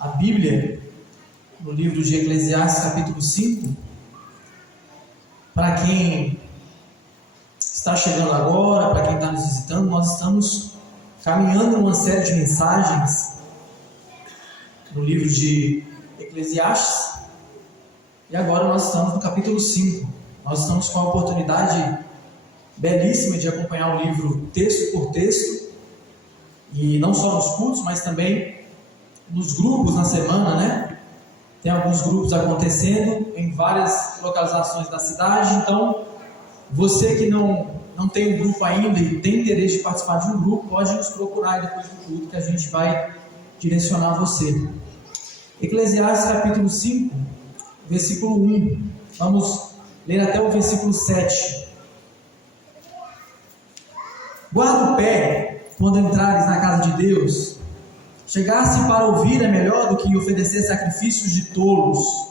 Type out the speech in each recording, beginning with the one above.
a Bíblia no livro de Eclesiastes, capítulo 5. Para quem está chegando agora, para quem está nos visitando, nós estamos caminhando uma série de mensagens no livro de Eclesiastes, e agora nós estamos no capítulo 5. Nós estamos com a oportunidade belíssima de acompanhar o livro texto por texto, e não só nos cultos, mas também nos grupos na semana, né? Tem alguns grupos acontecendo em várias localizações da cidade. Então, você que não tem um grupo ainda e tem interesse de participar de um grupo, pode nos procurar aí depois do culto, que a gente vai direcionar você. Eclesiastes capítulo 5, versículo 1. Vamos ler até o versículo 7. Guarda o pé quando entrares na casa de Deus. Chegar-se para ouvir é melhor do que oferecer sacrifícios de tolos,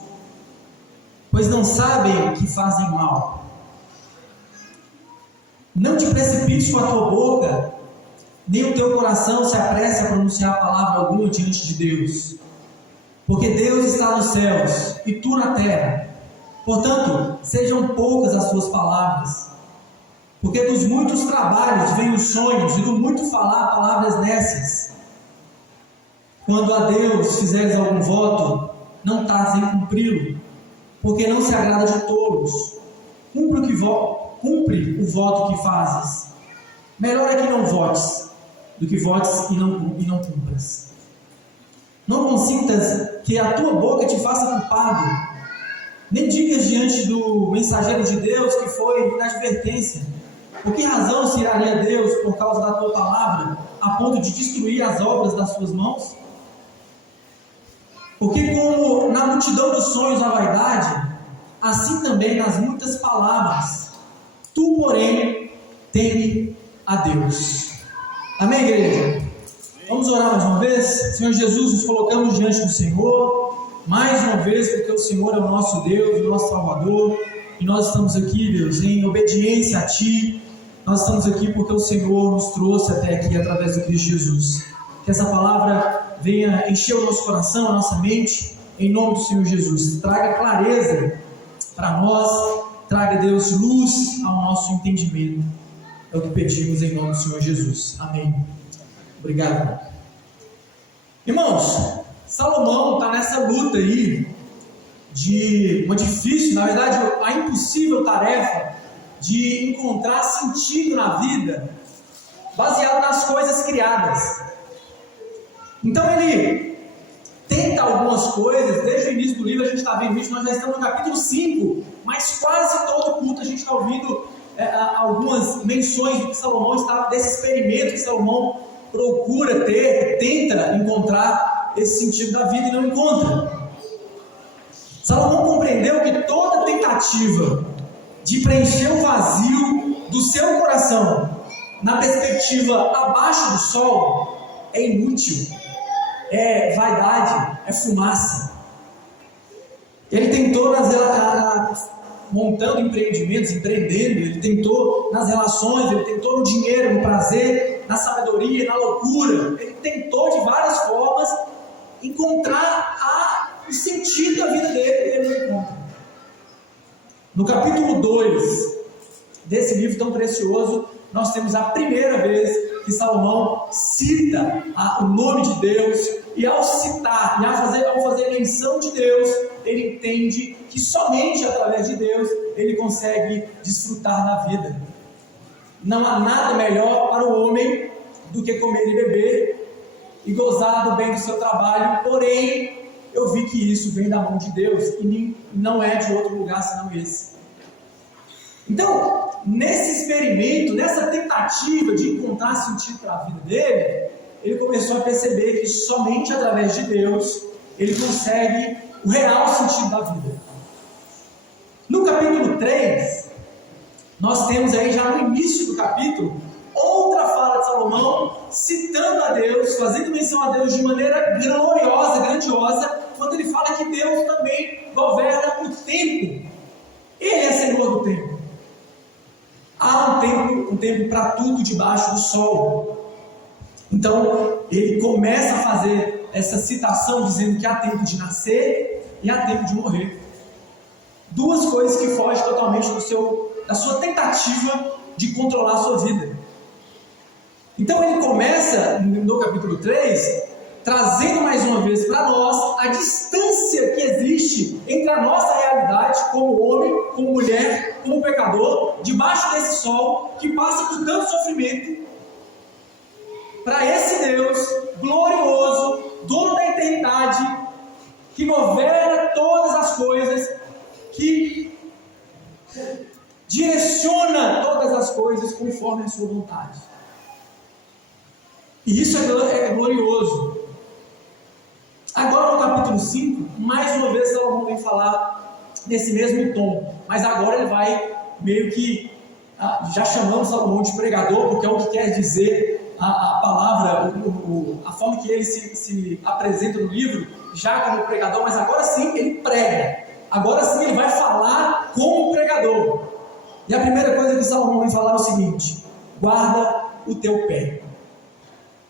pois não sabem que fazem mal. Não te precipites com a tua boca, nem o teu coração se apresse a pronunciar palavra alguma diante de Deus, porque Deus está nos céus e tu na terra. Portanto, sejam poucas as tuas palavras, porque dos muitos trabalhos vêm os sonhos, e do muito falar palavras nécias. Quando a Deus fizeres algum voto, não tardes em cumpri-lo, porque não se agrada de tolos. Cumpre o voto que fazes. Melhor é que não votes, do que votes e não cumpras. Não consintas que a tua boca te faça culpado, nem digas diante do mensageiro de Deus que foi inadvertência. Por que razão se iraria Deus por causa da tua palavra, a ponto de destruir as obras das suas mãos? Porque como na multidão dos sonhos a vaidade, assim também nas muitas palavras. Tu, porém, teme a Deus. Amém, igreja? Vamos orar mais uma vez? Senhor Jesus, nos colocamos diante do Senhor, mais uma vez, porque o Senhor é o nosso Deus, o nosso Salvador, e nós estamos aqui, Deus, em obediência a Ti. Nós estamos aqui porque o Senhor nos trouxe até aqui através do Cristo Jesus. Que essa palavra venha encher o nosso coração, a nossa mente, em nome do Senhor Jesus. Traga clareza para nós, traga, Deus, luz ao nosso entendimento. É o que pedimos em nome do Senhor Jesus. Amém. Obrigado. Irmãos, Salomão está nessa luta aí de uma difícil, na verdade, a impossível tarefa de encontrar sentido na vida baseado nas coisas criadas. Então ele tenta algumas coisas. Desde o início do livro a gente está vendo isso. Nós já estamos no capítulo 5, mas quase todo culto a gente está ouvindo algumas menções do que Salomão está, desse experimento que Salomão procura ter, tenta encontrar esse sentido da vida e não encontra. Salomão compreendeu que toda tentativa de preencher o vazio do seu coração na perspectiva abaixo do sol é inútil, é vaidade, é fumaça. Ele tentou montando empreendimentos, empreendendo, ele tentou nas relações, ele tentou no dinheiro, no prazer, na sabedoria, na loucura. Ele tentou de várias formas encontrar o sentido da vida dele, e ele não encontra. No capítulo 2 desse livro tão precioso, nós temos a primeira vez que Salomão cita o nome de Deus, e ao citar, e ao fazer menção de Deus, ele entende que somente através de Deus ele consegue desfrutar da vida. Não há nada melhor para o homem do que comer e beber e gozar do bem do seu trabalho, porém eu vi que isso vem da mão de Deus e não é de outro lugar senão esse. Então, nesse experimento, nessa tentativa de encontrar sentido para a vida dele, ele começou a perceber que somente através de Deus ele consegue o real sentido da vida. No capítulo 3, nós temos aí já no início do capítulo outra fala de Salomão citando a Deus, fazendo menção a Deus de maneira gloriosa, grandiosa, quando ele fala que Deus também governa o tempo. Ele é Senhor do tempo. Há um tempo para tudo debaixo do sol. Então ele começa a fazer essa citação dizendo que há tempo de nascer e há tempo de morrer. Duas coisas que fogem totalmente da sua tentativa de controlar a sua vida. Então ele começa no capítulo 3, trazendo mais uma vez para nós a distância que existe entre a nossa realidade como homem, como mulher, como pecador, debaixo desse sol que passa por tanto sofrimento, para esse Deus glorioso, dono da eternidade, que governa todas as coisas, que direciona todas as coisas conforme a sua vontade. E isso é glorioso. Agora no capítulo 5, mais uma vez Salomão vem falar nesse mesmo tom, mas agora ele vai meio que, já chamamos Salomão de pregador, porque é o que quer dizer a palavra, a forma que ele se apresenta no livro, já como pregador, mas agora sim ele prega, agora sim ele vai falar como pregador. E a primeira coisa que Salomão vem falar é o seguinte: guarda o teu pé.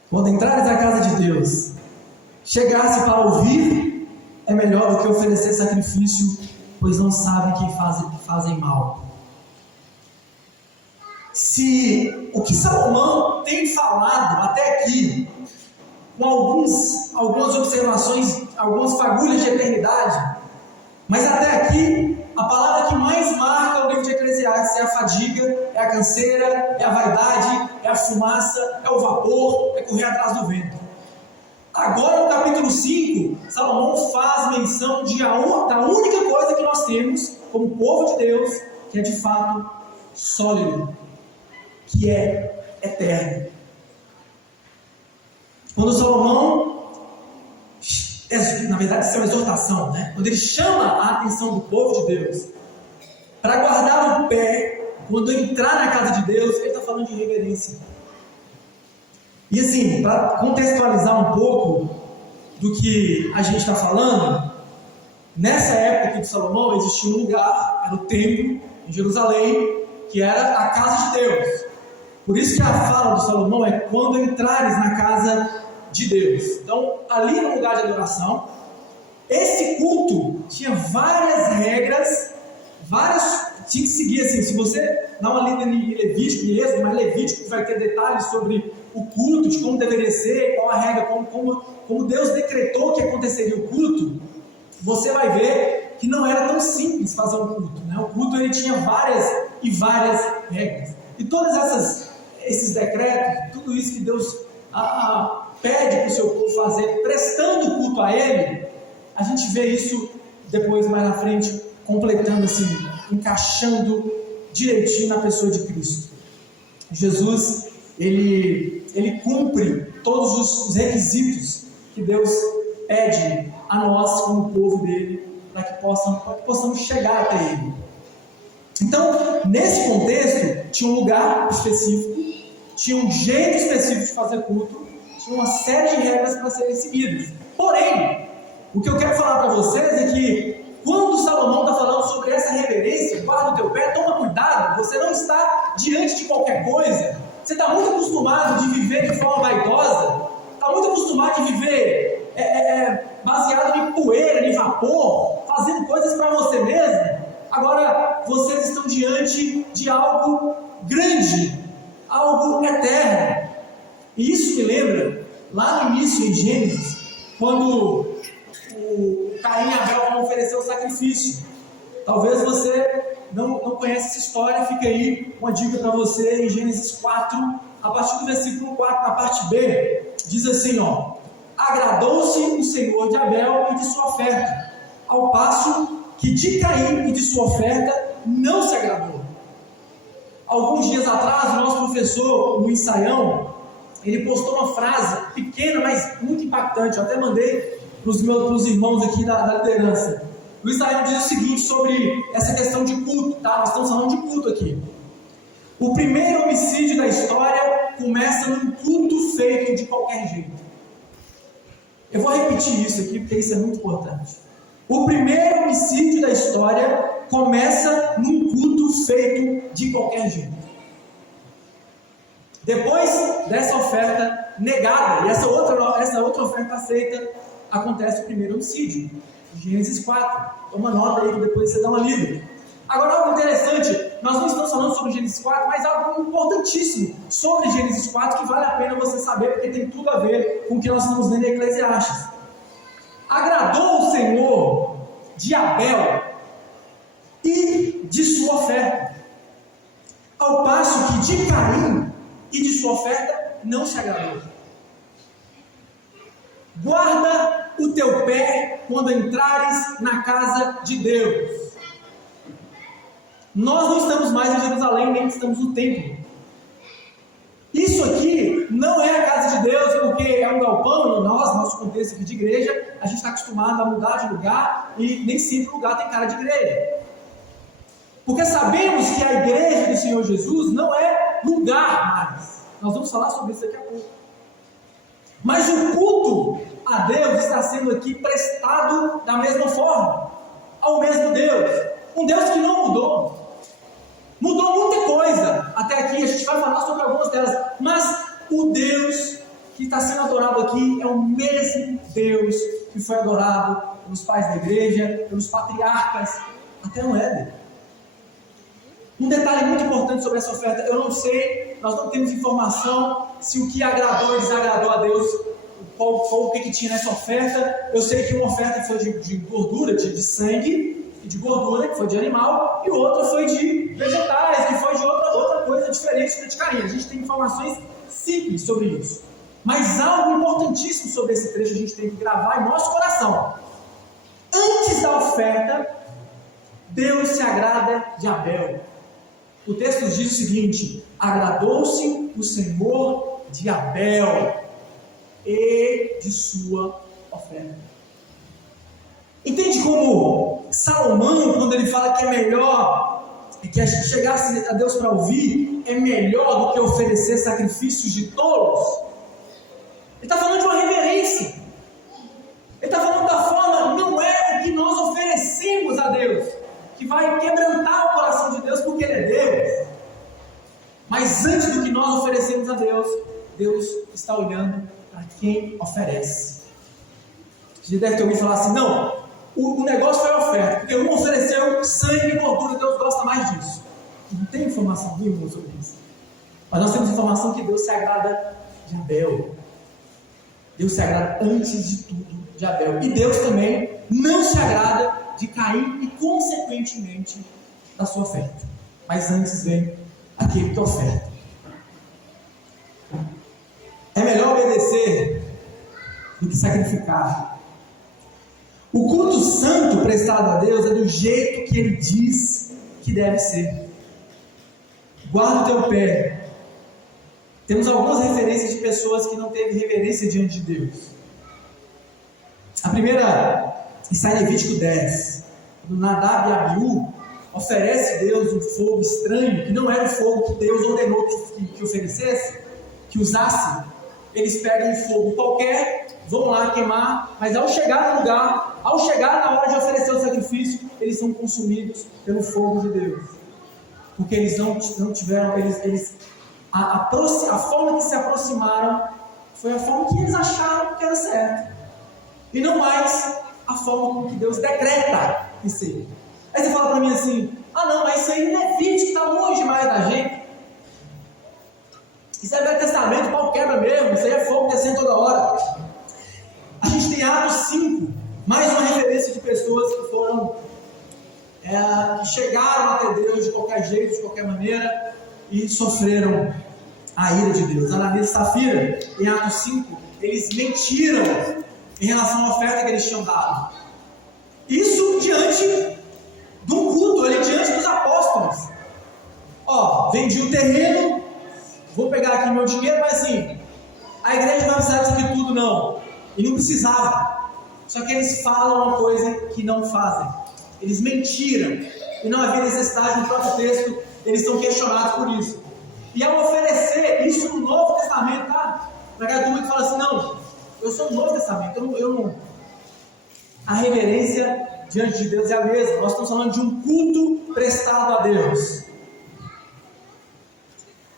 Quando entrares na casa de Deus, chegar-se para ouvir é melhor do que oferecer sacrifício, pois não sabem que fazem mal. Se o que Salomão tem falado até aqui, com algumas observações, algumas fagulhas de eternidade, mas até aqui, a palavra que mais marca o livro de Eclesiastes é a fadiga, é a canseira, é a vaidade, é a fumaça, é o vapor, é correr atrás do vento. Agora no capítulo 5, Salomão faz menção da única coisa que nós temos como povo de Deus, que é de fato sólido, que é eterno. Quando Salomão, na verdade isso é uma exortação, né? Quando ele chama a atenção do povo de Deus para guardar o pé, quando entrar na casa de Deus, ele está falando de reverência. E assim, para contextualizar um pouco do que a gente está falando, nessa época aqui de Salomão existia um lugar, era o templo em Jerusalém, que era a casa de Deus. Por isso que a fala de Salomão é quando entrares na casa de Deus. Então, ali no lugar de adoração, esse culto tinha várias regras, tinha que seguir assim. Se você dá uma lida em Levítico e Êxodo, mas Levítico vai ter detalhes sobre o culto, de como deveria ser, qual a regra, como Deus decretou que aconteceria o culto, você vai ver que não era tão simples fazer um culto, né? O culto ele tinha várias regras. E todos esses decretos, tudo isso que Deus pede para o seu povo fazer, prestando culto a Ele, a gente vê isso depois, mais na frente, completando assim, encaixando direitinho na pessoa de Cristo. Jesus, ele cumpre todos os requisitos que Deus pede a nós como povo dele, para que possamos chegar até Ele. Então, nesse contexto, tinha um lugar específico, tinha um jeito específico de fazer culto, tinha uma série de regras para serem seguidas. Porém, o que eu quero falar para vocês é que quando Salomão está falando sobre essa reverência, guarda o teu pé, toma cuidado, você não está diante de qualquer coisa. Você está muito acostumado de viver de forma vaidosa, está muito acostumado de viver baseado em poeira, em vapor, fazendo coisas para você mesmo. Agora, vocês estão diante de algo grande, algo eterno. E isso me lembra, lá no início em Gênesis, quando o Caim e Abel vão oferecer o sacrifício. Talvez você não conheça essa história, fica aí uma dica para você em Gênesis 4, a partir do versículo 4, na parte B, diz assim, agradou-se o Senhor de Abel e de sua oferta, ao passo que de Caim e de sua oferta não se agradou. Alguns dias atrás, o nosso professor Luiz Saião, ele postou uma frase pequena, mas muito impactante. Eu até mandei para os irmãos aqui da liderança. Luiz Saião diz o seguinte sobre essa questão de culto, tá? Nós estamos falando de culto aqui. O primeiro homicídio da história começa num culto feito de qualquer jeito. Eu vou repetir isso aqui, porque isso é muito importante. O primeiro homicídio da história começa num culto feito de qualquer jeito. Depois dessa oferta, negada, e essa outra oferta aceita acontece o primeiro homicídio, Gênesis 4. Toma nota aí que depois você dá uma lida. Agora, algo interessante, nós não estamos falando sobre Gênesis 4, mas algo importantíssimo sobre Gênesis 4 que vale a pena você saber, porque tem tudo a ver com o que nós estamos lendo em Eclesiastes. Agradou o Senhor de Abel e de sua oferta, ao passo que de Caim e de sua oferta não se agradou. Guarda o teu pé quando entrares na casa de Deus. Nós não estamos mais em Jerusalém, nem estamos no templo. Isso aqui não é a casa de Deus, porque é um galpão, e nosso contexto aqui de igreja, a gente está acostumado a mudar de lugar, e nem sempre o lugar tem cara de igreja. Porque sabemos que a igreja do Senhor Jesus não é lugar mais. Nós vamos falar sobre isso daqui a pouco. Mas o culto a Deus está sendo aqui prestado da mesma forma, ao mesmo Deus. Um Deus que não mudou. Mudou muita coisa até aqui, a gente vai falar sobre algumas delas, mas o Deus que está sendo adorado aqui é o mesmo Deus que foi adorado pelos pais da igreja, pelos patriarcas, até no Éden. Um detalhe muito importante sobre essa oferta, eu não sei, nós não temos informação se o que agradou ou desagradou a Deus, o que tinha nessa oferta. Eu sei que uma oferta foi de gordura, de sangue, e de gordura, que foi de animal, e outra foi de vegetais, que foi de outra coisa diferente de carinha. A gente tem informações simples sobre isso. Mas algo importantíssimo sobre esse trecho a gente tem que gravar em nosso coração. Antes da oferta, Deus se agrada de Abel. O texto diz o seguinte: agradou-se o Senhor de Abel e de sua oferta. Entende como Salomão, quando ele fala que é melhor, que chegasse a Deus para ouvir, é melhor do que oferecer sacrifícios de tolos? Ele está falando de uma reverência. Ele está falando da forma, não é o que nós oferecemos a Deus que vai quebrantar o coração de Deus, porque Ele é Deus. Mas antes do que nós oferecemos a Deus, Deus está olhando para quem oferece. Você deve ter ouvido falar assim: não, o negócio foi a oferta, porque um ofereceu sangue e gordura, Deus gosta mais disso. Não tem informação nenhuma sobre isso. Mas nós temos informação que Deus se agrada de Abel. Deus se agrada antes de tudo de Abel. E Deus também não se agrada de Caim e, consequentemente, da sua oferta. Mas antes vem aquele que oferta. É melhor obedecer do que sacrificar. O culto santo prestado a Deus é do jeito que Ele diz que deve ser. Guarda o teu pé. Temos algumas referências de pessoas que não teve reverência diante de Deus. A primeira está em Levítico 10. Quando Nadab e Abiú oferece a Deus um fogo estranho, que não era o fogo que Deus ordenou que oferecesse, que usasse. Eles pegam um fogo qualquer, vão lá queimar, mas ao chegar no lugar, ao chegar na hora de oferecer o sacrifício, eles são consumidos pelo fogo de Deus. Porque eles não tiveram, a forma que se aproximaram foi a forma que eles acharam que era certa. E não mais a forma com que Deus decreta que seja. Aí você fala para mim assim: ah não, mas isso aí não é vídeo que está longe demais da gente. Isso é Velho Testamento, pau quebra mesmo, isso aí é fogo descendo toda hora. A gente tem Atos 5, mais uma referência de pessoas que foram, que chegaram até Deus de qualquer jeito, de qualquer maneira, e sofreram a ira de Deus. Ananias e Safira, em Atos 5, eles mentiram em relação à oferta que eles tinham dado. Isso diante de um culto, ali diante dos apóstolos. Vendi o terreno, vou pegar aqui meu dinheiro, mas assim, a igreja não vai precisar disso aqui tudo não. E não precisava. Só que eles falam uma coisa que não fazem. Eles mentiram. E não havia necessidade, no próprio texto, eles são questionados por isso. E ao oferecer isso no Novo Testamento, tá? Para aquela turma que fala assim: não, eu sou do Novo Testamento, eu não. A reverência diante de Deus é a mesma. Nós estamos falando de um culto prestado a Deus.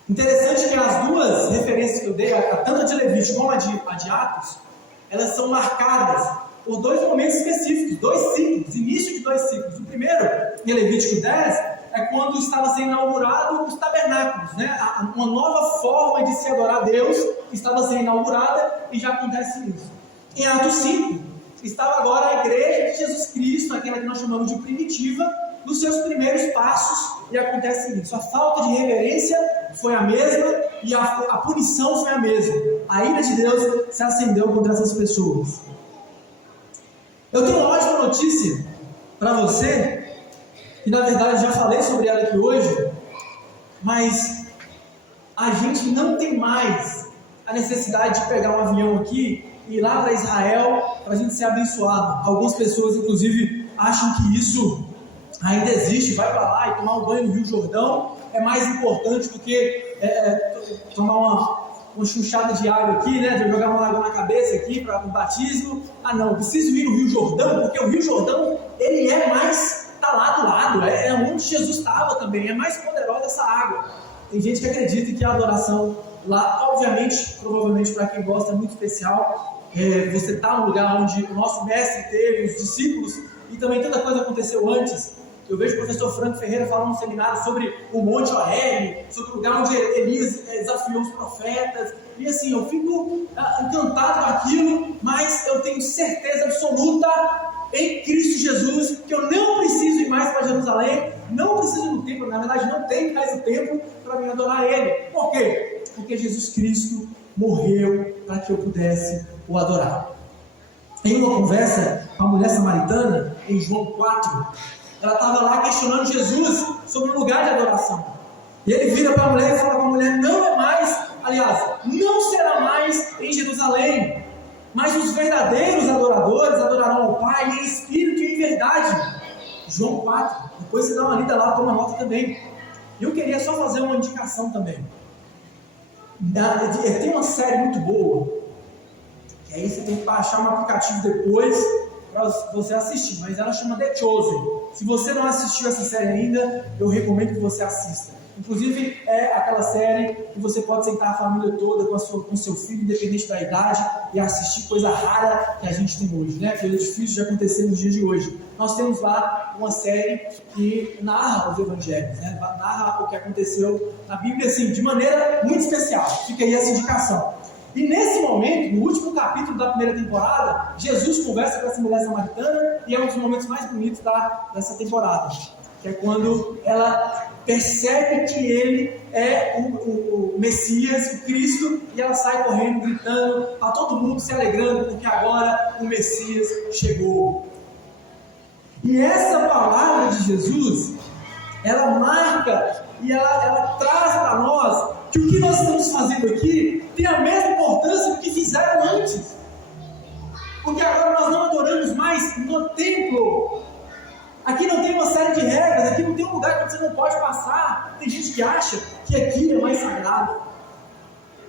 Interessante que as duas referências que eu dei, tanto a de Levítico como a de Atos, elas são marcadas por dois momentos específicos, dois ciclos, início de dois ciclos. O primeiro, em Levítico 10, é quando estava sendo inaugurado os tabernáculos, né? Uma nova forma de se adorar a Deus estava sendo inaugurada e já acontece isso. Em Atos 5, estava agora a igreja de Jesus Cristo, aquela que nós chamamos de primitiva, nos seus primeiros passos, e acontece isso. A falta de reverência foi a mesma e a punição foi a mesma. A ira de Deus se acendeu contra essas pessoas. Eu tenho uma ótima notícia para você, que na verdade já falei sobre ela aqui hoje, mas a gente não tem mais a necessidade de pegar um avião aqui e ir lá para Israel para a gente ser abençoado. Algumas pessoas, inclusive, acham que isso ainda existe, vai para lá e tomar um banho no Rio Jordão é mais importante do que tomar uma chuchada de água aqui, né? De jogar uma água na cabeça aqui para um batismo. Ah não, preciso ir no Rio Jordão, porque o Rio Jordão, ele é mais, está lá do lado, é onde Jesus estava também, é mais poderosa essa água. Tem gente que acredita que a adoração lá, obviamente, provavelmente para quem gosta, é muito especial. Você está no lugar onde o nosso mestre teve, os discípulos, e também tanta coisa aconteceu antes. Eu vejo o professor Franco Ferreira falando no seminário sobre o Monte Horebe, sobre o lugar onde Elias desafiou os profetas, e assim, eu fico encantado com aquilo, mas eu tenho certeza absoluta em Cristo Jesus que eu não preciso ir mais para Jerusalém, não preciso ir no templo, na verdade não tem mais o templo para me adorar Ele. Por quê? Porque Jesus Cristo morreu para que eu pudesse o adorar. Em uma conversa com a mulher samaritana, em João 4, ela estava lá questionando Jesus sobre o lugar de adoração. E ele vira para a mulher e fala para a mulher: não é mais, aliás, não será mais em Jerusalém, mas os verdadeiros adoradores adorarão ao Pai em espírito e em verdade. João 4, depois você dá uma lida lá, toma nota também. Eu queria só fazer uma indicação também. Tem uma série muito boa, que aí você tem que baixar um aplicativo depois para você assistir, mas ela chama The Chosen. Se você não assistiu essa série ainda, eu recomendo que você assista. Inclusive, é aquela série que você pode sentar a família toda com seu filho, independente da idade, e assistir coisa rara que a gente tem hoje, né? Coisa difícil de acontecer nos dias de hoje. Nós temos lá uma série que narra os evangelhos, né? Narra o que aconteceu na Bíblia, assim, de maneira muito especial. Fica aí essa indicação. E nesse momento, no último capítulo da primeira temporada, Jesus conversa com essa mulher samaritana, e é um dos momentos mais bonitos dessa temporada, que é quando ela percebe que ele é o Messias, o Cristo, e ela sai correndo, gritando, a todo mundo se alegrando, porque agora o Messias chegou. E essa palavra de Jesus, ela marca e ela traz para nós que o que nós estamos fazendo aqui tem a mesma importância do que fizeram antes. Porque agora nós não adoramos mais no templo. Aqui não tem uma série de regras, aqui não tem um lugar que você não pode passar. Tem gente que acha que aqui é mais sagrado,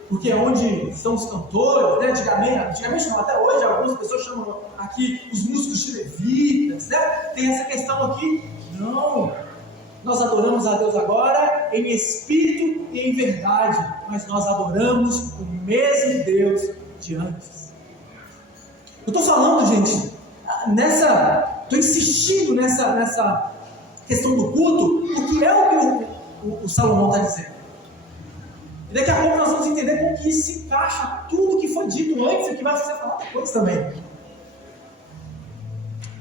porque é onde são os cantores, né? Antigamente não, até hoje algumas pessoas chamam aqui os músicos de levitas, né? Tem essa questão aqui. Não, nós adoramos a Deus agora em espírito e em verdade, mas nós adoramos o mesmo Deus de antes. Eu estou falando, gente, estou insistindo nessa questão do culto, porque é o que o Salomão está dizendo. E daqui a pouco nós vamos entender como que isso se encaixa tudo que foi dito antes e que vai ser falado depois também.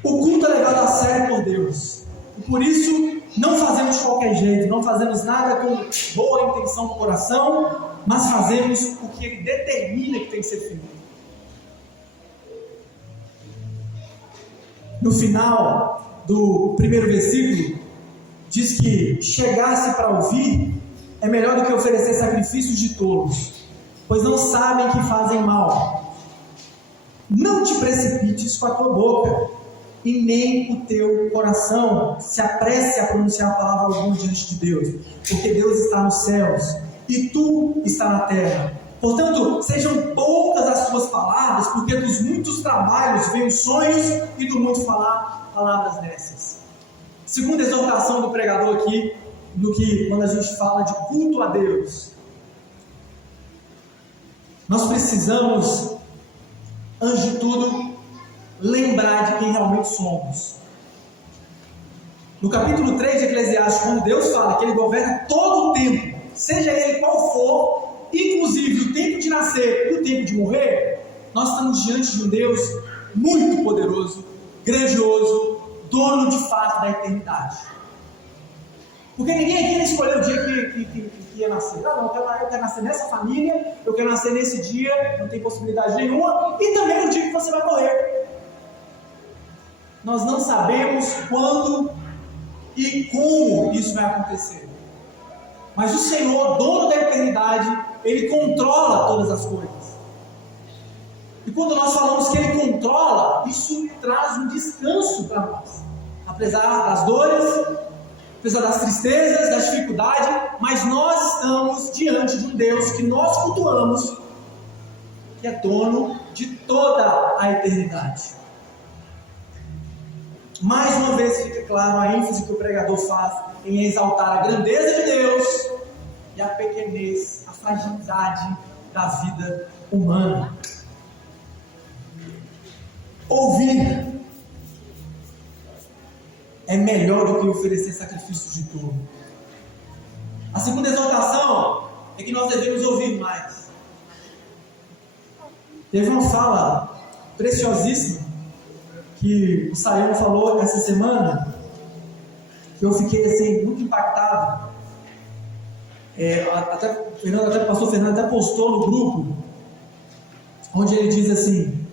O culto é levado a sério por Deus. E por isso não fazemos de qualquer jeito, não fazemos nada com boa intenção no coração, mas fazemos o que Ele determina que tem que ser feito. No final do primeiro versículo, diz que chegasse para ouvir é melhor do que oferecer sacrifícios de tolos, pois não sabem que fazem mal. Não te precipites com a tua boca, e nem o teu coração se apresse a pronunciar a palavra alguma diante de Deus, porque Deus está nos céus, e tu está na terra. Portanto, sejam poucas as tuas palavras, porque dos muitos trabalhos vêm os sonhos, e do muito falar palavras nécias. Segunda exortação do pregador aqui, quando a gente fala de culto a Deus, nós precisamos, antes de tudo, lembrar de quem realmente somos. No capítulo 3 de Eclesiastes, quando Deus fala que Ele governa todo o tempo, seja ele qual for, inclusive o tempo de nascer e o tempo de morrer, nós estamos diante de um Deus muito poderoso, grandioso, dono de fato da eternidade. Porque ninguém aqui escolheu o dia que ia nascer. Não, eu quero nascer nessa família, eu quero nascer nesse dia, não tem possibilidade nenhuma, e também no dia que você vai morrer. Nós não sabemos quando e como isso vai acontecer. Mas o Senhor, dono da eternidade, Ele controla todas as coisas. E quando nós falamos que Ele controla, isso traz um descanso para nós. Apesar das dores, apesar das tristezas, das dificuldades, mas nós estamos diante de um Deus que nós cultuamos, que é dono de toda a eternidade. Mais uma vez fica claro a ênfase que o pregador faz em exaltar a grandeza de Deus e a pequenez, a fragilidade da vida humana. Ouvir é melhor do que oferecer sacrifícios de touro. A segunda exortação é que nós devemos ouvir mais. Teve uma fala preciosíssima que o Sayão falou essa semana, que eu fiquei assim, muito impactado. O pastor Fernando até postou no grupo, onde ele diz assim,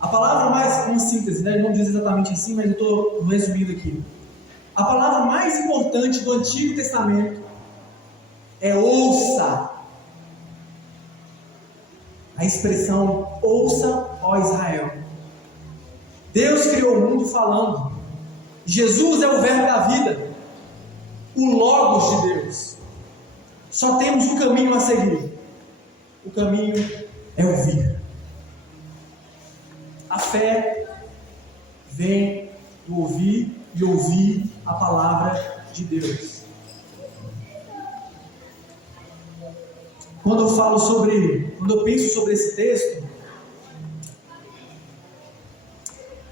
a palavra mais, uma síntese, né? Ele não diz exatamente assim, mas eu estou resumindo aqui. A palavra mais importante do Antigo Testamento é ouça. A expressão ouça, ó Israel. Deus criou o mundo falando. Jesus é o verbo da vida, o Logos de Deus. Só temos um caminho a seguir. O caminho é ouvir. A fé vem do ouvir e ouvir a palavra de Deus. Quando eu penso sobre esse texto,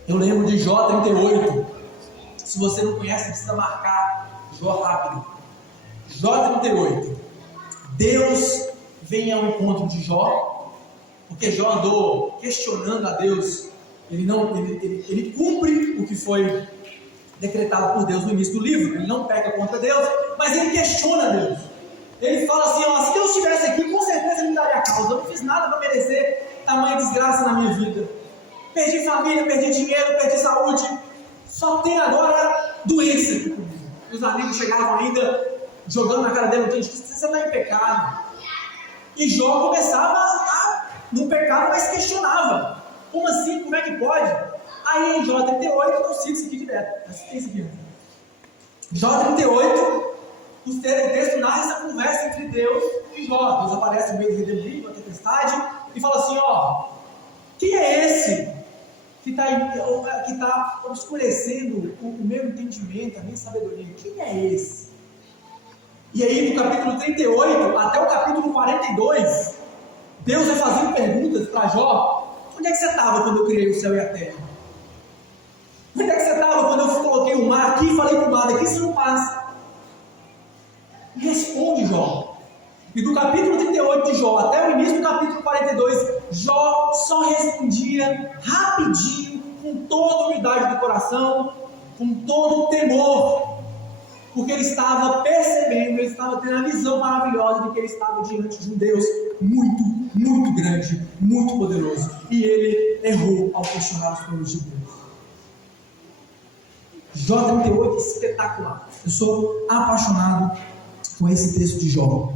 eu lembro de Jó 38. Se você não conhece, precisa marcar Jó rápido. Jó 38. Deus vem ao encontro de Jó, porque Jó andou questionando a Deus. Ele cumpre o que foi decretado por Deus no início do livro. Ele não peca contra Deus, mas ele questiona Deus. Ele fala assim, se Deus estivesse aqui, com certeza ele me daria a causa. Eu não fiz nada para merecer tamanha desgraça na minha vida. Perdi família, perdi dinheiro, perdi saúde. Só tem agora doença aqui comigo. Os amigos chegavam ainda jogando na cara dele, você está em pecado. E Jó começava no pecado, mas questionava. Como assim? Como é que pode? Aí em Jó 38, eu cito isso aqui direto. Jó 38, o texto narra essa conversa entre Deus e Jó. Deus aparece no meio do redemoinho, uma tempestade, e fala assim, quem é esse que está obscurecendo o meu entendimento, a minha sabedoria? Quem é esse? E aí do capítulo 38 até o capítulo 42, Deus vai fazendo perguntas para Jó. Onde é que você estava quando eu criei o céu e a terra? Onde é que você estava quando eu coloquei o mar aqui e falei para o mar, daqui você não passa? E responde Jó. E do capítulo 38 de Jó até o início do capítulo 42, Jó só respondia rapidinho, com toda a humildade do coração, com todo o temor, porque ele estava percebendo, ele estava tendo a visão maravilhosa de que ele estava diante de um Deus muito, muito grande, muito poderoso. E ele errou ao questionar os planos de Deus. Jó 38 é espetacular. Eu sou apaixonado com esse texto de Jó.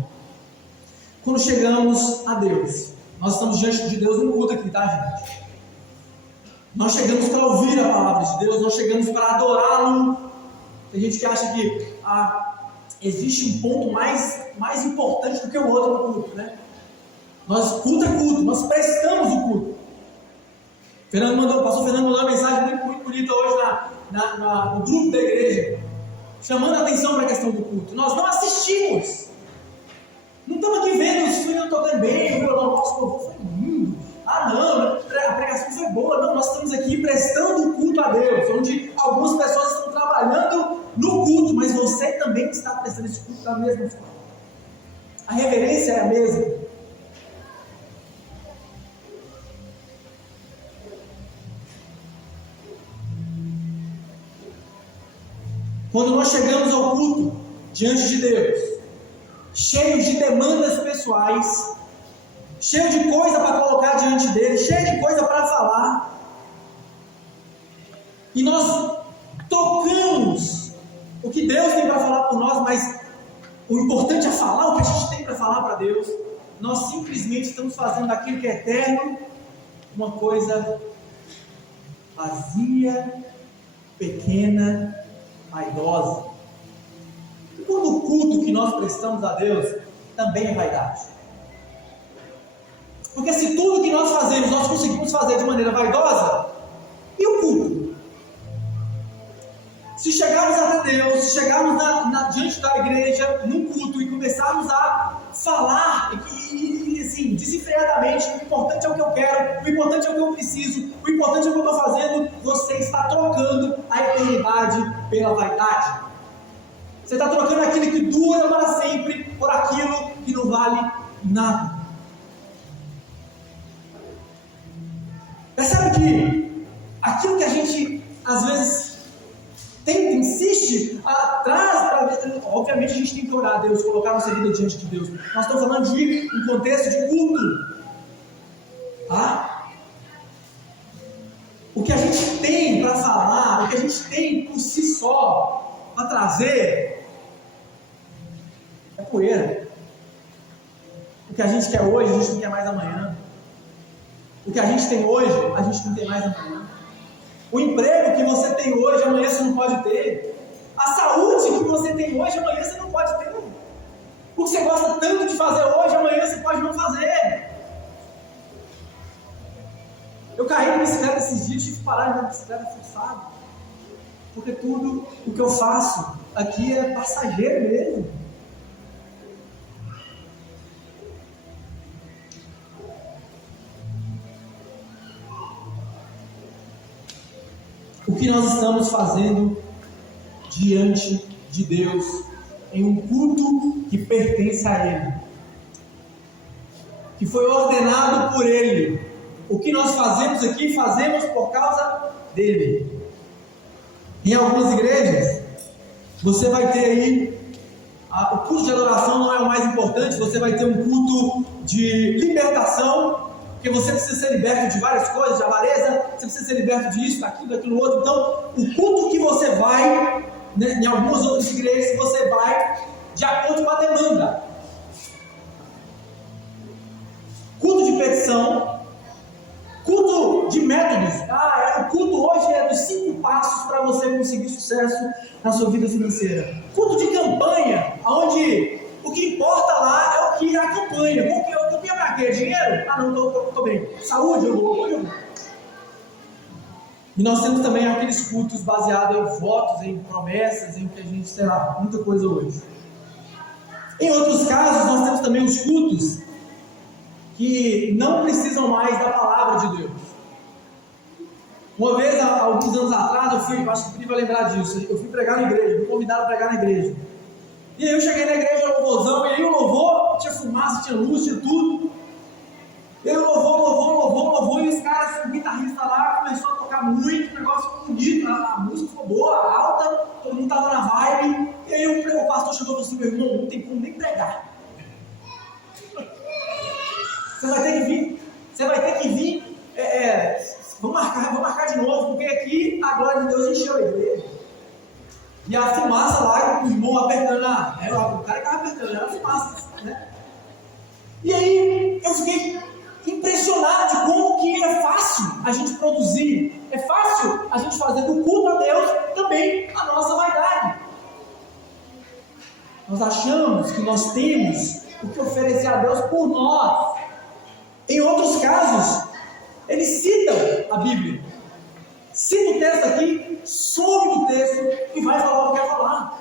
Quando chegamos a Deus, nós estamos diante de Deus num culto aqui, tá, gente? Nós chegamos para ouvir a palavra de Deus, nós chegamos para adorá-lo. Tem gente que acha que existe um ponto mais importante do que o outro no culto, né? Culto é culto, nós prestamos o culto. O pastor Fernando mandou uma mensagem muito bonita hoje no grupo da igreja, chamando a atenção para a questão do culto. Nós não assistimos, Não estamos aqui vendo se foi tocando bem, o nosso louvor foi lindo. Ah, não, a pregação foi boa. Não, nós estamos aqui prestando culto a Deus, onde algumas pessoas estão trabalhando no culto, mas você também está prestando esse culto da mesma forma. A reverência é a mesma. Quando nós chegamos ao culto diante de Deus, cheios de demandas pessoais, cheio de coisa para colocar diante dele, cheio de coisa para falar, e nós tocamos o que Deus tem para falar por nós, mas o importante é falar o que a gente tem para falar para Deus. Nós simplesmente estamos fazendo daquilo que é eterno uma coisa vazia, pequena, vaidosa. E quando o culto que nós prestamos a Deus também é vaidade. Porque se tudo que nós fazemos, nós conseguimos fazer de maneira vaidosa, e o culto? Se chegarmos até Deus, se chegarmos diante da igreja, num culto, e começarmos a falar, assim, desenfreadamente, o importante é o que eu quero, o importante é o que eu preciso, o importante é o que eu estou fazendo, você está trocando a eternidade pela vaidade. Você está trocando aquilo que dura para sempre por aquilo que não vale nada. Percebe que aquilo que a gente às vezes tenta, insiste atrás, obviamente a gente tem que orar a Deus, colocar nossa vida diante de Deus. Nós estamos falando de um contexto de culto. Tá? O que a gente tem para falar, o que a gente tem por si só para trazer, é poeira. O que a gente quer hoje, a gente não quer mais amanhã. O que a gente tem hoje, a gente não tem mais amanhã. O emprego que você tem hoje, amanhã você não pode ter. A saúde que você tem hoje, amanhã você não pode ter. O que você gosta tanto de fazer hoje, amanhã você pode não fazer. Eu caí na bicicleta esses dias, tive que parar na bicicleta forçada. Porque tudo o que eu faço aqui é passageiro mesmo. O que nós estamos fazendo diante de Deus em um culto que pertence a Ele, que foi ordenado por Ele. O que nós fazemos aqui, fazemos por causa dEle. Em algumas igrejas, você vai ter aí, o culto de adoração não é o mais importante, você vai ter um culto de libertação, porque você precisa ser liberto de várias coisas, de avareza, você precisa ser liberto disso, daquilo outro. Então, o culto que você vai, né, em algumas outras igrejas, você vai de acordo com a demanda. Culto de petição, culto de métodos. O culto hoje é dos 5 passos para você conseguir sucesso na sua vida financeira. Culto de campanha, onde o que importa lá é o que é a campanha. Eu tenho para quê? Dinheiro? Não, estou bem. Saúde? Eu vou. E nós temos também aqueles cultos baseados em votos, em promessas, em que a gente, sei lá, muita coisa hoje. Em outros casos, nós temos também os cultos que não precisam mais da palavra de Deus. Uma vez, há alguns anos atrás, acho que o Pri vai lembrar disso, eu fui pregar na igreja, fui convidado a pregar na igreja. E aí eu cheguei na igreja, louvorzão, e aí o louvor, tinha fumaça, tinha luz, tinha tudo. E aí o louvor, e os caras, o guitarrista lá, começou a tocar muito, o negócio ficou bonito, a música ficou boa, alta, todo mundo estava na vibe. E aí o pastor chegou e falou assim: meu irmão, não tem como nem pregar. Você vai ter que vir, vamos marcar de novo, porque aqui a glória de Deus encheu a igreja. E a fumaça lá, o irmão apertando, o cara estava apertando, era a fumaça, né? E aí eu fiquei impressionado de como que é fácil a gente produzir, é fácil a gente fazer do culto a Deus também a nossa vaidade. Nós achamos que nós temos o que oferecer a Deus por nós. Em outros casos, eles citam a Bíblia. Cita o texto aqui, some do texto e vai falar o que quer falar.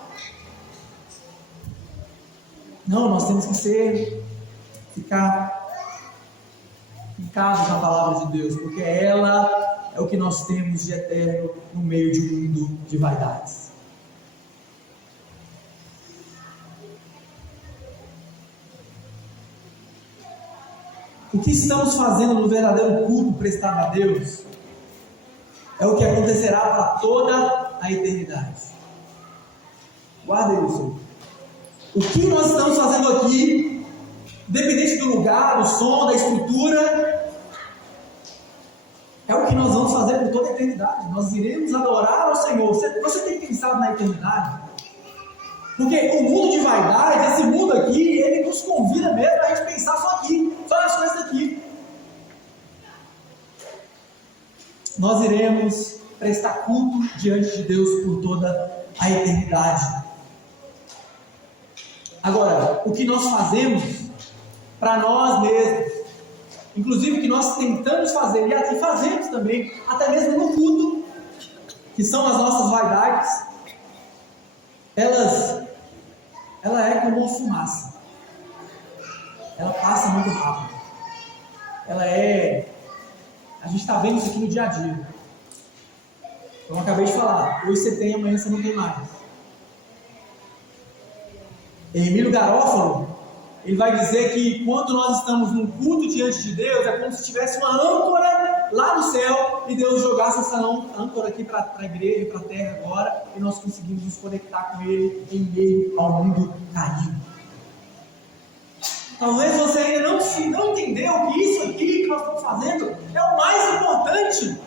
Não, nós temos que ficar fincados na palavra de Deus, porque ela é o que nós temos de eterno no meio de um mundo de vaidades. O que estamos fazendo no verdadeiro culto prestado a Deus é o que acontecerá para toda a eternidade. Guarda isso. O que nós estamos fazendo aqui, independente do lugar, do som, da estrutura, é o que nós vamos fazer por toda a eternidade. Nós iremos adorar ao Senhor. Você tem pensado na eternidade? Porque o mundo de vaidade, esse mundo aqui, ele nos convida mesmo a gente pensar só aqui, só nas coisas daqui. Nós iremos prestar culto diante de Deus por toda a eternidade. Agora, o que nós fazemos para nós mesmos, inclusive o que nós tentamos fazer e fazemos também, até mesmo no culto, que são as nossas vaidades, ela é como uma fumaça. Ela passa muito rápido. A gente está vendo isso aqui no dia a dia. Como eu acabei de falar, hoje você tem, amanhã você não tem mais. Emílio Garófalo, ele vai dizer que quando nós estamos num culto diante de Deus, é como se tivesse uma âncora lá no céu e Deus jogasse essa âncora aqui para a igreja, para a terra agora, e nós conseguimos nos conectar com Ele em meio ao mundo caído. Talvez você ainda não entendeu que isso aqui que nós estamos fazendo é o mais importante,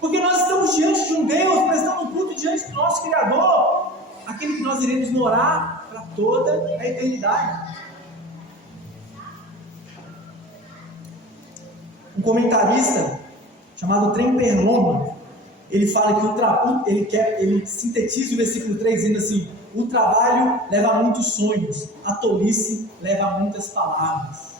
porque nós estamos diante de um Deus, prestando um culto diante do nosso Criador, aquele que nós iremos orar para toda a eternidade. Um comentarista chamado Tremper Longman, ele fala que ele sintetiza o versículo 3 dizendo assim: o trabalho leva a muitos sonhos, a tolice leva a muitas palavras.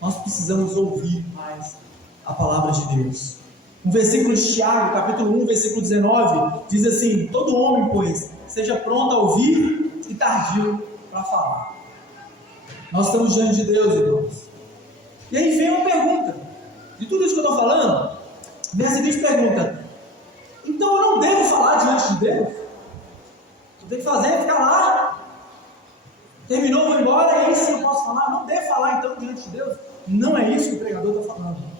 Nós precisamos ouvir mais a palavra de Deus. Um versículo de Tiago, capítulo 1, versículo 19, diz assim: todo homem, pois, seja pronto a ouvir e tardio para falar. Nós estamos diante de Deus, irmãos. E aí vem uma pergunta. De tudo isso que eu estou falando, vem a seguinte pergunta: então eu não devo falar diante de Deus? Eu tenho que fazer é ficar lá. Terminou, vou embora, e aí sim eu posso falar? Não devo falar então diante de Deus? Não é isso que o pregador está falando.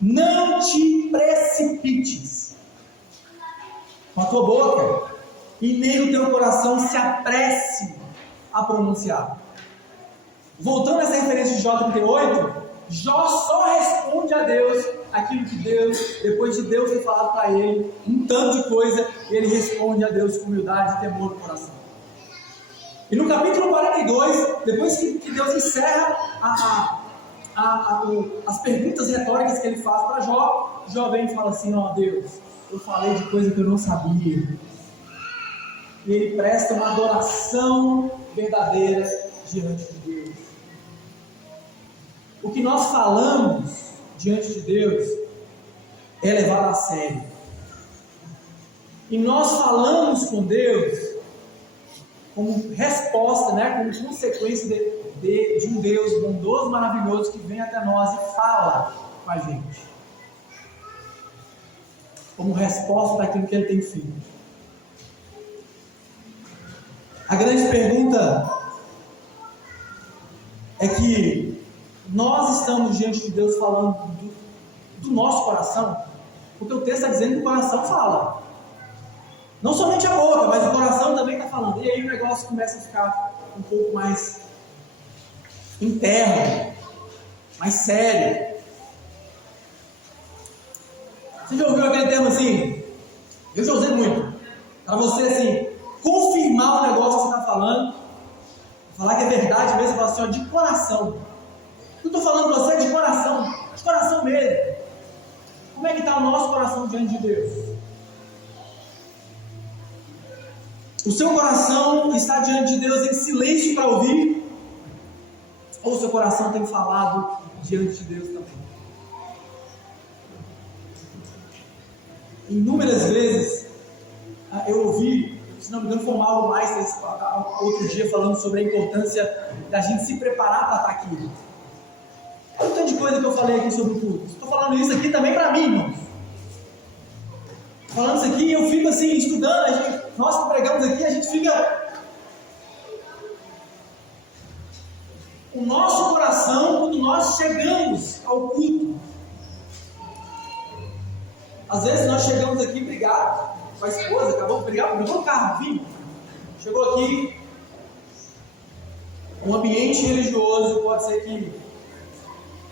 Não te precipites com a tua boca e nem o teu coração se apresse a pronunciar. Voltando a essa referência de Jó 38, Jó só responde a Deus aquilo que Deus, depois de Deus ter falado para ele um tanto de coisa, ele responde a Deus com humildade e temor no coração. E no capítulo 42, depois que Deus encerra as perguntas retóricas que ele faz para Jó, Jó vem e fala assim: ó Deus, eu falei de coisa que eu não sabia. E ele presta uma adoração verdadeira diante de Deus. O que nós falamos diante de Deus é levado a sério. E nós falamos com Deus como resposta, como consequência de um Deus bondoso, maravilhoso, que vem até nós e fala com a gente, como resposta daquilo que Ele tem feito. A grande pergunta é que nós estamos diante de Deus falando do nosso coração, porque o texto está dizendo que o coração fala. Não somente a boca, mas o coração também está falando. E aí o negócio começa a ficar um pouco mais interno, mais sério. Você já ouviu aquele termo assim? Eu já usei muito. Para você assim, confirmar o negócio que você está falando, falar que é verdade mesmo, falar assim, ó, de coração. Eu estou falando para você de coração mesmo. Como é que está o nosso coração diante de Deus? O seu coração está diante de Deus em silêncio para ouvir? Ou o seu coração tem falado diante de Deus também? Inúmeras vezes eu ouvi, Se não me engano, foi um Mauro mais outro dia falando sobre a importância da gente se preparar para estar aqui. Olha o tanto de coisa que eu falei aqui sobre o culto. Estou falando isso aqui também para mim, irmãos. Falando isso aqui, eu fico assim, estudando. Nós que pregamos aqui, a gente fica. O nosso coração, quando nós chegamos ao culto, às vezes nós chegamos aqui brigados com a esposa, acabamos de brigar, brigou no carro, viu? Chegou aqui, um ambiente religioso, pode ser que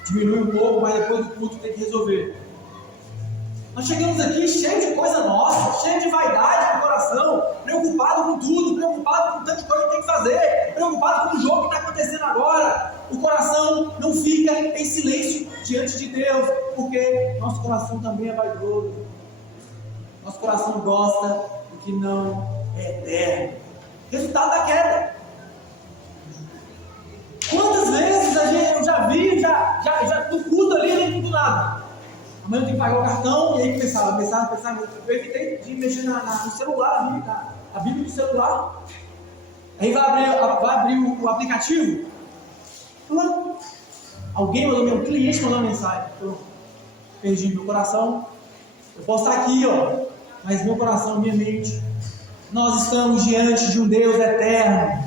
diminui um pouco, mas depois do culto tem que resolver. Nós chegamos aqui cheio de coisa nossa, cheio de vaidade no coração, preocupado com tudo, preocupado com tanta coisa que tem que fazer, preocupado com o jogo que está acontecendo agora. O coração não fica em silêncio diante de Deus, porque nosso coração também é vaidoso. Nosso coração gosta do que não é eterno. Resultado da queda. Quantas vezes eu já vi, no culto ali, não mudo nada. Amanhã eu tenho que pagar o cartão, e aí começava. Eu evitei de mexer no celular, a Bíblia do celular. Aí vai abrir o aplicativo. Alguém mandou, um cliente mandou uma mensagem. Eu perdi meu coração. Eu posso estar aqui, mas meu coração, minha mente. Nós estamos diante de um Deus eterno.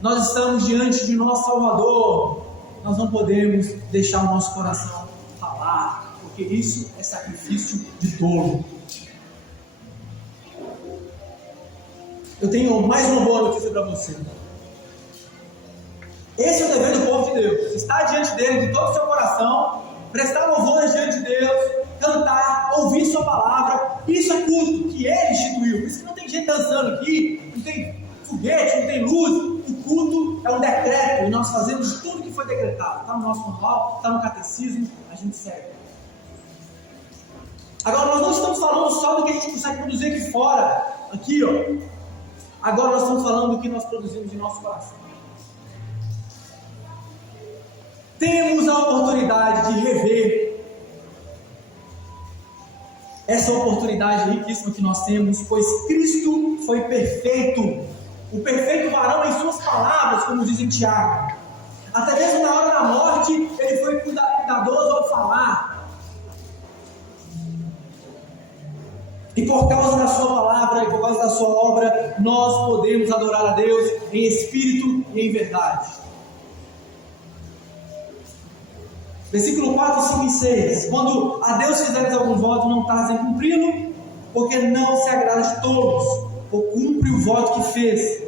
Nós estamos diante de nosso Salvador. Nós não podemos deixar o nosso coração falar, porque isso é sacrifício de tolo. Eu tenho mais uma boa notícia para você. Esse é o dever do povo de Deus. Estar diante dele de todo o seu coração, prestar louvores diante de Deus, cantar, ouvir sua palavra. Isso é culto que ele instituiu. Por isso que não tem gente dançando aqui, não tem foguete, não tem luz. O culto é um decreto e nós fazemos tudo que foi decretado. Está no nosso manual, está no catecismo, a gente segue. Agora, nós não estamos falando só do que a gente consegue produzir aqui fora, aqui, Agora nós estamos falando do que nós produzimos em nosso coração. Temos a oportunidade de rever essa oportunidade riquíssima que nós temos, pois Cristo foi perfeito, o perfeito varão em suas palavras, como diz em Tiago. Até mesmo na hora da morte, ele foi cuidadoso ao falar. E por causa da sua palavra, e por causa da sua obra, nós podemos adorar a Deus em espírito e em verdade. Versículo 4, 5 e 6. Quando a Deus fizeres algum voto, não tardes em cumpri-lo, porque não se agrada de todos, ou cumpre o voto que fez.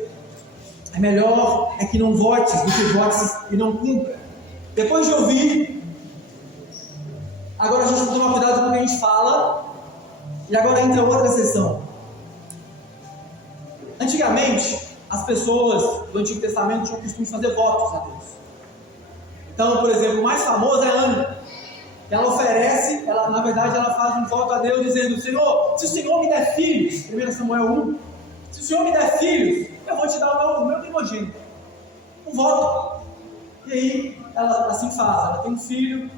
É melhor que não votes do que votes e não cumpra. Depois de ouvir, agora a gente tem que tomar cuidado com o que a gente fala. E agora entra outra sessão. Antigamente, as pessoas do Antigo Testamento tinham o costume de fazer votos a Deus. Então, por exemplo, o mais famoso é Ana. Ela oferece, na verdade, ela faz um voto a Deus dizendo: Senhor, se o Senhor me der filhos, 1 Samuel 1, se o Senhor me der filhos, eu vou te dar o meu primogênito. Um voto. E aí, ela assim faz. Ela tem um filho,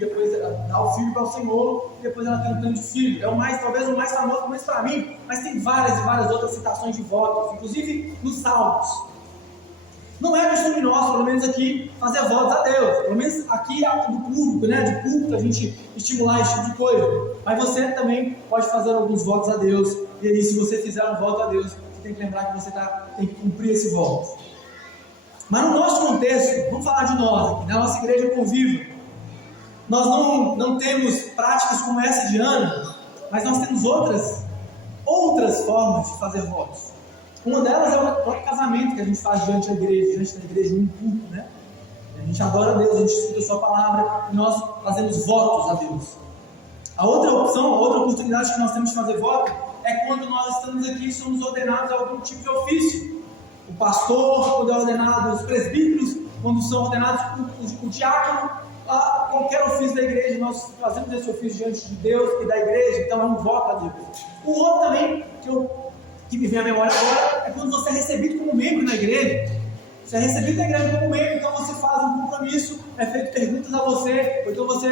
depois ela dá o filho para o Senhor, e depois ela tem um tanto de filho. Talvez o mais famoso, pelo menos para mim, mas tem várias e várias outras citações de votos, inclusive nos Salmos. Não é costume nosso, pelo menos aqui, fazer votos a Deus. Pelo menos aqui do público, de público, a gente estimular esse tipo de coisa. Mas você também pode fazer alguns votos a Deus. E aí, se você fizer um voto a Deus, você tem que lembrar que você tem que cumprir esse voto. Mas no nosso contexto, vamos falar de nós aqui, na nossa igreja convívio. Nós não temos práticas como essa de Ana, mas nós temos outras formas de fazer votos. Uma delas é o próprio casamento que a gente faz diante da igreja, um culto, A gente adora a Deus, a gente escuta a sua palavra e nós fazemos votos a Deus. A outra opção, a outra oportunidade que nós temos de fazer voto é quando nós estamos aqui e somos ordenados a algum tipo de ofício. O pastor, quando é ordenado, os presbíteros, quando são ordenados o diácono, qualquer ofício da igreja, nós fazemos esse ofício diante de Deus e da igreja, então é um voto a Deus. O outro também, que me vem à memória agora, é quando você é recebido como membro na igreja. Você é recebido da igreja como membro, então você faz um compromisso, é feito perguntas a você, ou então você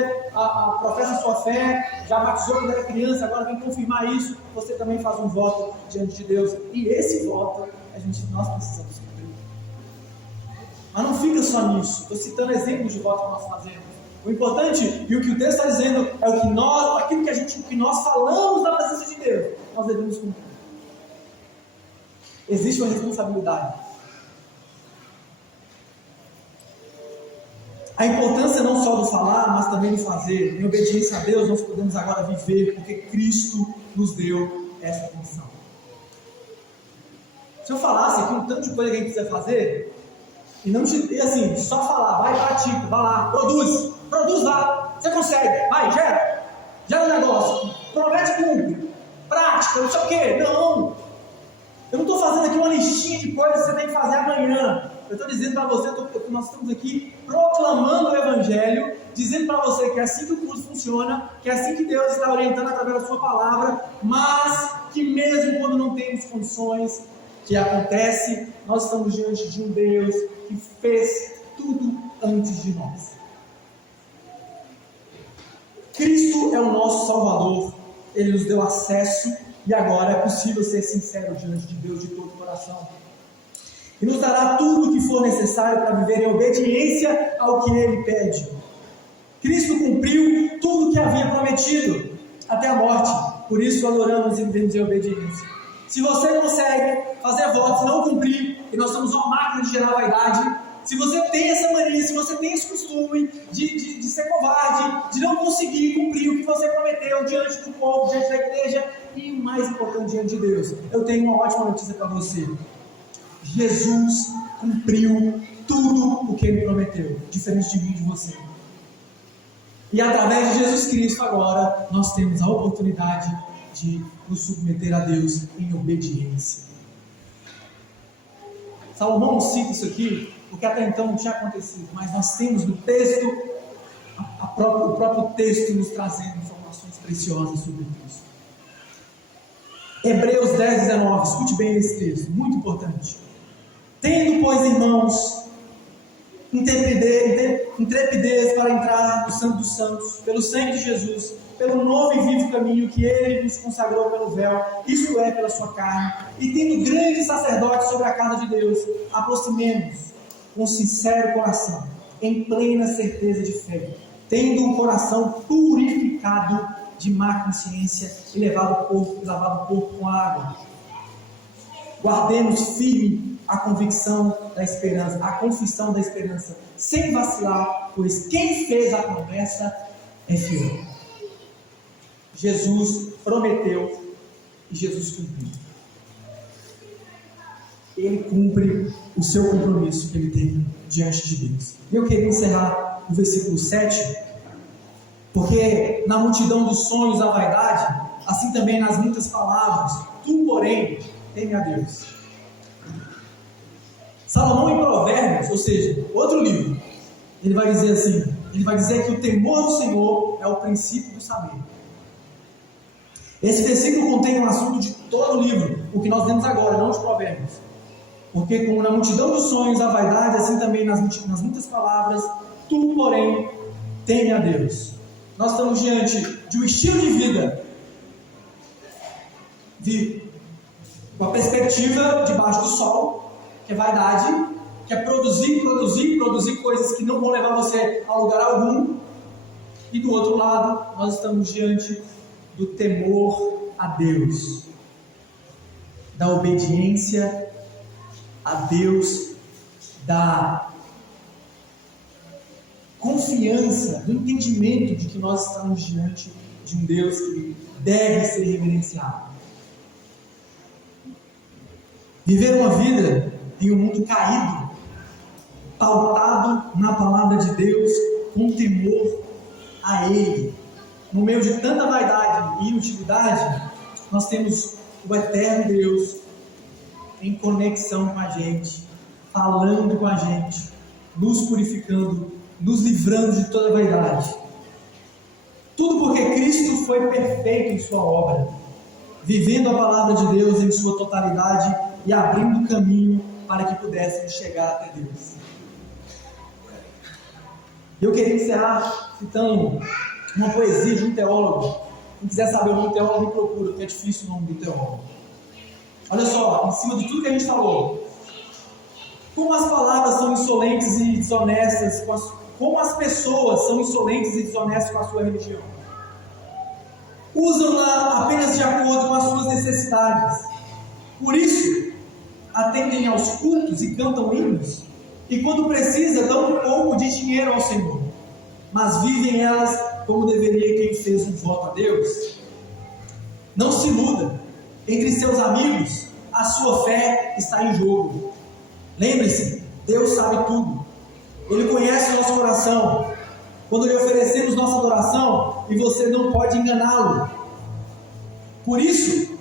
professa a sua fé, já batizou quando era criança, agora vem confirmar isso, você também faz um voto diante de Deus. E esse voto, nós precisamos cumprir. Mas não fica só nisso, estou citando exemplos de voto que nós fazemos. O importante, e o que o texto está dizendo, é o que nós, aquilo que nós falamos na presença de Deus, nós devemos cumprir. Existe uma responsabilidade. A importância não só do falar, mas também do fazer. Em obediência a Deus, nós podemos agora viver, porque Cristo nos deu essa condição. Se eu falasse aqui um tanto de coisa que a gente precisa fazer, e não te, assim, só falar, vai, pratica, vai lá, produz lá, você consegue, vai, gera um negócio, promete, cumpre, prática, não sei o quê, não. Eu não estou fazendo aqui uma listinha de coisas que você tem que fazer amanhã. Eu estou dizendo para você que nós estamos aqui proclamando o Evangelho, dizendo para você que é assim que o curso funciona, que é assim que Deus está orientando através da sua palavra, mas que mesmo quando não temos condições, que acontece, nós estamos diante de um Deus que fez tudo antes de nós. Cristo é o nosso Salvador, Ele nos deu acesso e agora é possível ser sincero diante de Deus de todo o coração. E nos dará tudo o que for necessário para viver em obediência ao que Ele pede. Cristo cumpriu tudo o que havia prometido, até a morte. Por isso adoramos e vivemos em obediência. Se você consegue fazer votos e não cumprir, e nós somos uma máquina de gerar vaidade, se você tem essa mania, se você tem esse costume de ser covarde, de não conseguir cumprir o que você prometeu diante do povo, diante da igreja, e o mais importante, diante de Deus, eu tenho uma ótima notícia para você. Jesus cumpriu tudo o que Ele prometeu, diferente de mim e de você. E através de Jesus Cristo agora, nós temos a oportunidade de nos submeter a Deus em obediência. Salomão não cita isso aqui, porque até então não tinha acontecido, mas nós temos no texto, o próprio texto nos trazendo informações preciosas sobre Cristo. Hebreus 10, 19, escute bem esse texto, muito importante. Tendo, pois, irmãos, intrepidez para entrar no Santo dos Santos, pelo sangue de Jesus, pelo novo e vivo caminho que Ele nos consagrou pelo véu, isto é, pela sua carne, e tendo grande sacerdote sobre a casa de Deus, aproximemo-nos com sincero coração, em plena certeza de fé, tendo um coração purificado de má consciência e lavado o corpo com água. Guardemos firme a convicção da esperança, a confissão da esperança, sem vacilar, pois quem fez a promessa é fiel. Jesus prometeu e Jesus cumpriu. Ele cumpre o seu compromisso que ele tem diante de Deus. E eu queria encerrar o versículo 7, porque na multidão dos sonhos a vaidade, assim também nas muitas palavras, tu, porém, teme a Deus. Salomão em Provérbios, ou seja, outro livro, ele vai dizer assim, ele vai dizer que o temor do Senhor é o princípio do saber. Esse versículo contém um assunto de todo o livro, o que nós vemos agora, não de Provérbios. Porque como na multidão dos sonhos a vaidade, assim também nas muitas palavras, tu, porém, teme a Deus. Nós estamos diante de um estilo de vida, de uma perspectiva debaixo do sol, que é vaidade, que é produzir coisas que não vão levar você a lugar algum. E do outro lado, nós estamos diante do temor a Deus, da obediência a Deus, da confiança, do entendimento de que nós estamos diante de um Deus que deve ser reverenciado. Viver uma vida em um mundo caído, pautado na palavra de Deus, com temor a Ele. No meio de tanta vaidade e inutilidade, nós temos o eterno Deus em conexão com a gente, falando com a gente, nos purificando, nos livrando de toda vaidade. Tudo porque Cristo foi perfeito em sua obra, vivendo a palavra de Deus em sua totalidade e abrindo caminho para que pudéssemos chegar até Deus. Eu queria encerrar citando uma poesia de um teólogo. Quem quiser saber o nome do teólogo, me procura, porque é difícil o nome do teólogo. Olha só, em cima de tudo que a gente falou, como as palavras são insolentes e desonestas, como as pessoas são insolentes e desonestas com a sua religião. Usam-na apenas de acordo com as suas necessidades. Por isso, atendem aos cultos e cantam hinos, e quando precisa, dão um pouco de dinheiro ao Senhor. Mas vivem elas como deveria quem fez um voto a Deus. Não se iluda. Entre seus amigos, a sua fé está em jogo. Lembre-se, Deus sabe tudo. Ele conhece o nosso coração. Quando lhe oferecemos nossa adoração, e você não pode enganá-lo. Por isso,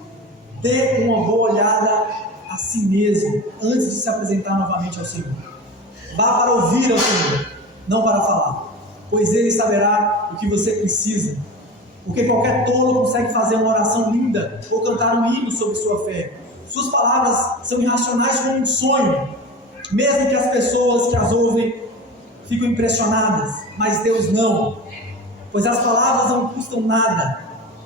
dê uma boa olhada a si mesmo, antes de se apresentar novamente ao Senhor. Vá para ouvir ao Senhor, não para falar, pois Ele saberá o que você precisa. Porque qualquer tolo consegue fazer uma oração linda ou cantar um hino sobre sua fé. Suas palavras são irracionais como um sonho, mesmo que as pessoas que as ouvem ficam impressionadas, mas Deus não, pois as palavras não custam nada,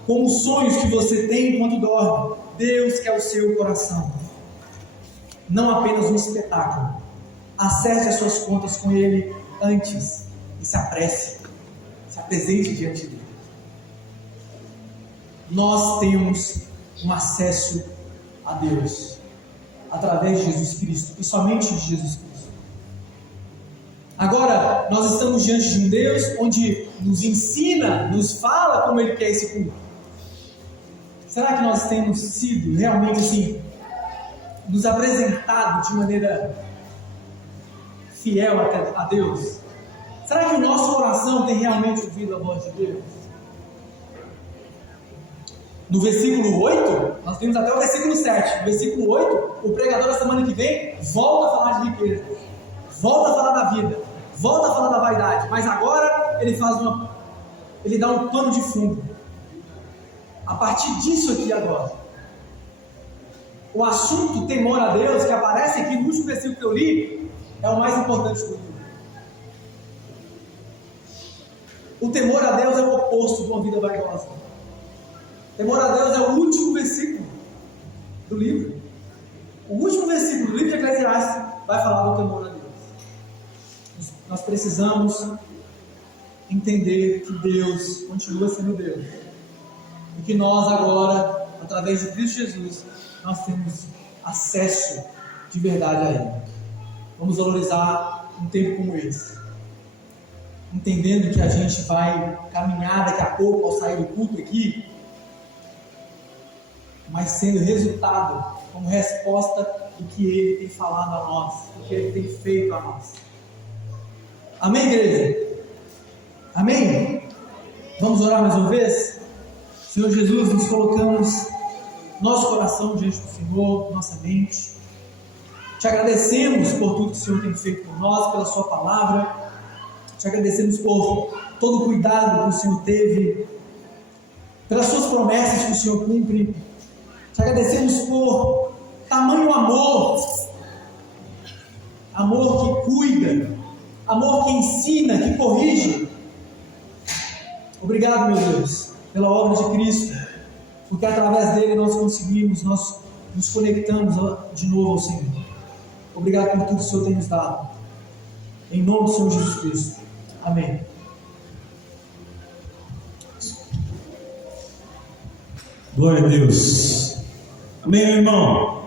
como os sonhos que você tem enquanto dorme. Deus quer o seu coração, não apenas um espetáculo. Acerte as suas contas com Ele antes e se apresse, se apresente diante dele. Nós temos um acesso a Deus através de Jesus Cristo e somente de Jesus Cristo. Agora, nós estamos diante de um Deus onde nos ensina, nos fala como Ele quer esse culto. Será que nós temos sido realmente assim, nos apresentado de maneira fiel a Deus? Será que o nosso coração tem realmente ouvido a voz de Deus? No versículo 8, nós temos até o versículo 7. No versículo 8, o pregador da semana que vem volta a falar de riqueza, volta a falar da vida, volta a falar da vaidade, mas agora ele dá um pano de fundo. A partir disso aqui agora, o assunto temor a Deus, que aparece aqui no último versículo que eu li, é o mais importante do livro. O temor a Deus é o oposto de uma vida vaidosa. Temor a Deus é o último versículo do livro. O último versículo do livro de Eclesiastes vai falar do temor a Deus. Nós precisamos entender que Deus continua sendo Deus. E que nós agora, através de Cristo Jesus, nós temos acesso de verdade a Ele. Vamos valorizar um tempo como esse. Entendendo que a gente vai caminhar daqui a pouco ao sair do culto aqui, mas sendo resultado, como resposta do que Ele tem falado a nós, do que Ele tem feito a nós. Amém, igreja? Amém? Vamos orar mais uma vez? Senhor Jesus, nos colocamos nosso coração diante do Senhor, nossa mente. Te agradecemos por tudo que o Senhor tem feito por nós, pela sua palavra. Te agradecemos por todo o cuidado que o Senhor teve, pelas suas promessas que o Senhor cumpre. Te agradecemos por tamanho amor que cuida, amor que ensina, que corrige. Obrigado, meu Deus, pela obra de Cristo, porque através dele nós nos conectamos de novo ao Senhor. Obrigado por tudo que o Senhor tem nos dado. Em nome do Senhor Jesus Cristo. Amém. Glória a Deus. Amém, meu irmão?